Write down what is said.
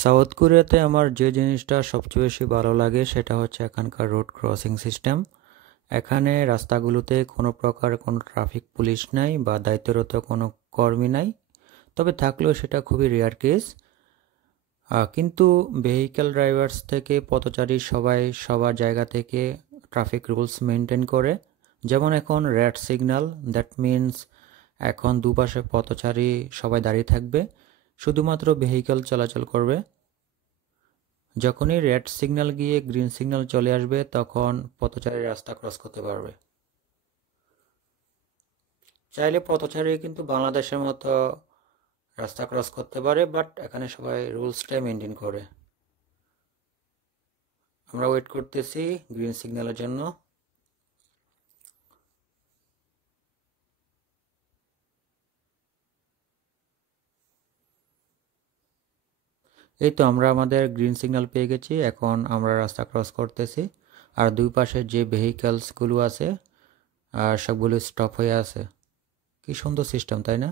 South কোরিয়াতে আমার যে জিনিসটা সবচেয়ে বেশি ভালো লাগে সেটা হচ্ছে এখানকার রোড ক্রসিং সিস্টেম। এখানে রাস্তাগুলোতে কোনো প্রকার কোনো ট্রাফিক পুলিশ নাই বা দায়িত্বরত কোনো কর্মী নাই, তবে থাকলেও সেটা খুবই রেয়ার কেস। কিন্তু ভেহিক্যাল ড্রাইভার্স থেকে পথচারী সবাই সবার জায়গা থেকে ট্রাফিক রুলস মেনটেন করে। যেমন এখন রেড সিগন্যাল, দ্যাট মিনস এখন দুপাশে পথচারী সবাই দাঁড়িয়ে থাকবে, শুধুমাত্র ভেহিক্যাল চলাচল করবে। যখনই রেড সিগন্যাল গিয়ে গ্রিন সিগন্যাল চলে আসবে তখন পথচারী রাস্তা ক্রস করতে পারবে। চাইলে পথচারী কিন্তু বাংলাদেশের মতো রাস্তা ক্রস করতে পারে, বাট এখানে সবাই রুলসটাই মেনটেন করে। আমরা ওয়েট করতেছি গ্রিন সিগন্যালের জন্য। এই তো আমরা আমাদের গ্রিন সিগন্যাল পেয়ে গেছি, এখন আমরা রাস্তা ক্রস করতেছি। আর দুই পাশে যে ভেহিক্যালসগুলো আছে আর সবগুলো স্টপ হয়ে আছে। কি সুন্দর সিস্টেম, তাই না?